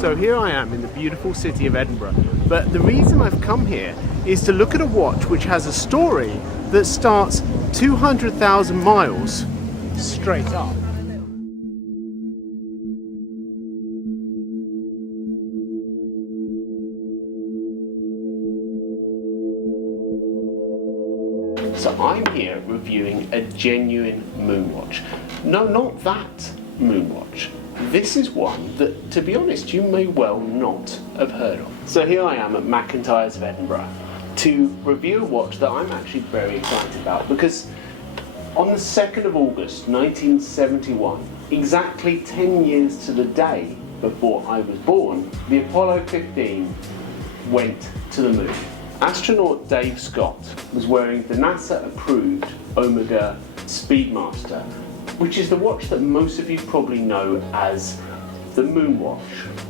So here I am in the beautiful city of Edinburgh, but the reason I've come here is to look at a watch which has a story that starts 200,000 miles straight up. So I'm here reviewing a genuine moonwatch. No, not that moonwatch. This is one that, to be honest, you may well not have heard of. So here I am at McIntyre's of Edinburgh to review a watch that I'm actually very excited about, because on the 2nd of August 1971, exactly 10 years to the day before I was born, the Apollo 15 went to the moon. Astronaut Dave Scott was wearing the NASA-approved Omega Speedmaster, which is the watch that most of you probably know as the Moonwatch.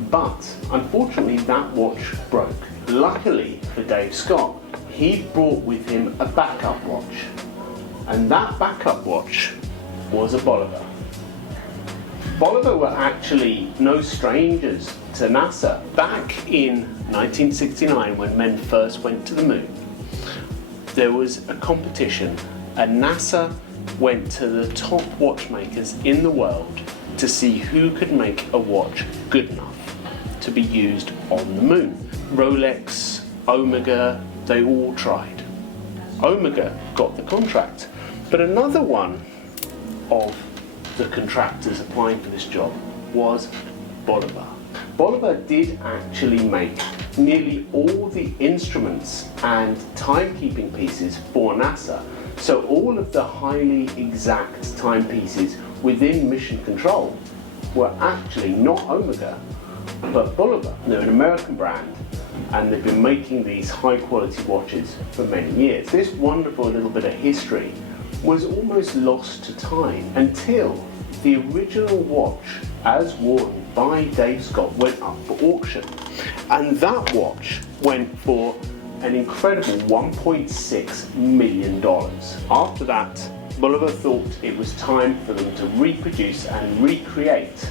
But unfortunately that watch broke. Luckily for Dave Scott, he brought with him a backup watch. And that backup watch was a Bulova. Bulova were actually no strangers to NASA. Back in 1969, when men first went to the moon, there was a competition, and NASA went to the top watchmakers in the world to see who could make a watch good enough to be used on the moon. Rolex, Omega, they all tried. Omega got the contract, but another one of the contractors applying for this job was Bulova. Bulova did actually make nearly all the instruments and timekeeping pieces for NASA. So all of the highly exact timepieces within mission control were actually not Omega, but Bulova. They're an American brand, and they've been making these high quality watches for many years. This wonderful little bit of history was almost lost to time until the original watch, as worn by Dave Scott, went up for auction. And that watch went for an incredible $1.6 million. After that, Bulova thought it was time for them to reproduce and recreate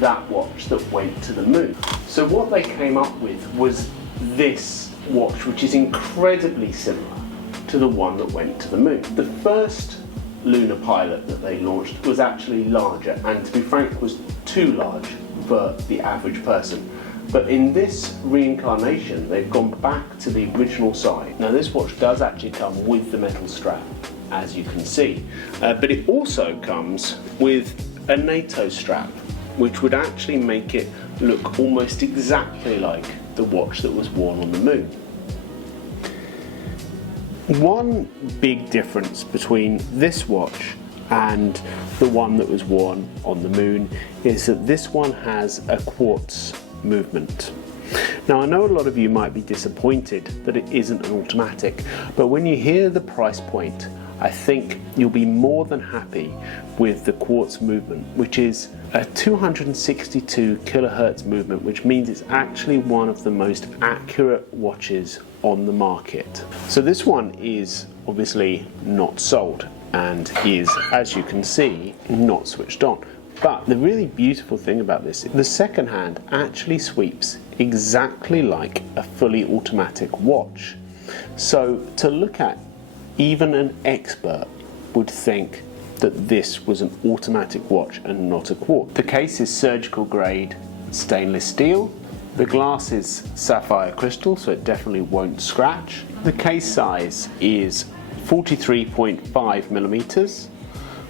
that watch that went to the moon. So what they came up with was this watch, which is incredibly similar to the one that went to the moon. The first lunar pilot that they launched was actually larger, and to be frank, was too large for the average person. But in this reincarnation, they've gone back to the original size. Now this watch does actually come with the metal strap, as you can see, but it also comes with a NATO strap, which would actually make it look almost exactly like the watch that was worn on the moon. One big difference between this watch and the one that was worn on the moon is that this one has a quartz movement. Now I know a lot of you might be disappointed that it isn't an automatic, but when you hear the price point, I think you'll be more than happy with the quartz movement, which is a 262 kilohertz movement, which means it's actually one of the most accurate watches on the market. So this one is obviously not sold and is, as you can see, not switched on. But the really beautiful thing about this, the second hand actually sweeps exactly like a fully automatic watch. So to look at, even an expert would think that this was an automatic watch and not a quartz. The case is surgical grade stainless steel. The glass is sapphire crystal, so it definitely won't scratch. The case size is 43.5 millimeters,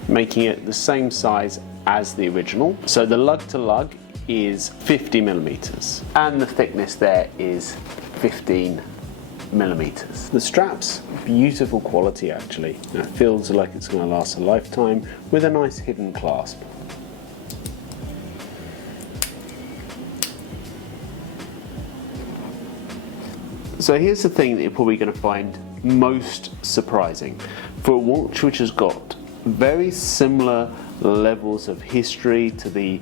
making it the same size as the original. So the lug to lug is 50 millimeters, and the thickness there is 15 millimeters. The strap's beautiful quality actually. It feels like it's going to last a lifetime, with a nice hidden clasp. So here's the thing that you're probably going to find most surprising. For a watch which has got very similar levels of history to the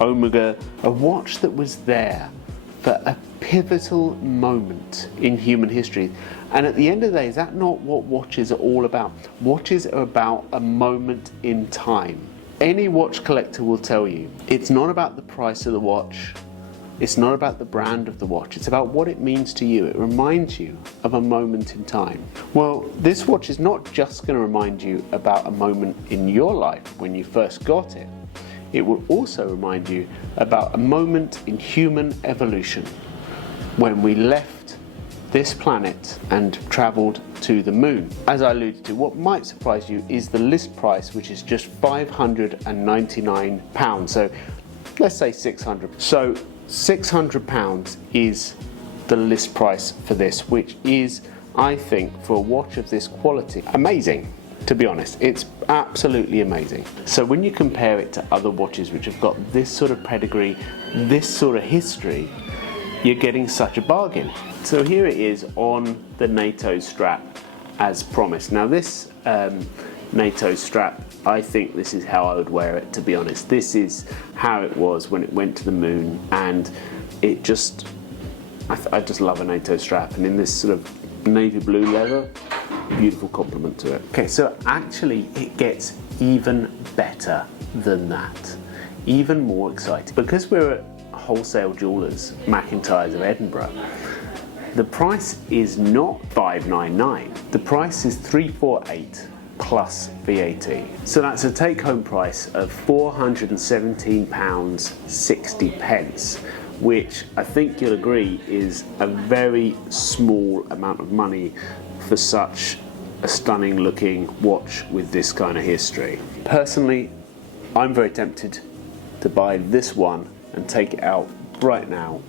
Omega, a watch that was there for a pivotal moment in human history. And at the end of the day, is that not what watches are all about? Watches are about a moment in time. Any watch collector will tell you it's not about the price of the watch, It's not about the brand of the watch, it's about what it means to you. It reminds you of a moment in time. Well, this watch is not just going to remind you about a moment in your life when you first got it. It will also remind you about a moment in human evolution when we left this planet and travelled to the moon. As I alluded to, what might surprise you is the list price, which is just £599. So let's say 600. So £600 is the list price for this, which is, I think, for a watch of this quality, amazing. To be honest, it's absolutely amazing. So when you compare it to other watches which have got this sort of pedigree, this sort of history, you're getting such a bargain. So here it is on the NATO strap as promised. Now this NATO strap, I think this is how I would wear it, to be honest. This is how it was when it went to the moon, and it just, I just love a NATO strap, and in this sort of navy blue leather, beautiful compliment to it. Okay, so actually it gets even better than that, even more exciting. Because we're at Wholesale Jewellers, McIntyre's of Edinburgh, the price is not $599, the price is $348 plus VAT. So that's a take-home price of £417.60, which I think you'll agree is a very small amount of money for such a stunning looking watch with this kind of history. Personally, I'm very tempted to buy this one and take it out right now,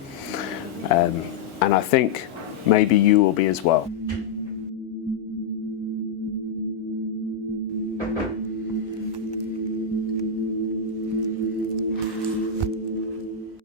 and I think maybe you will be as well.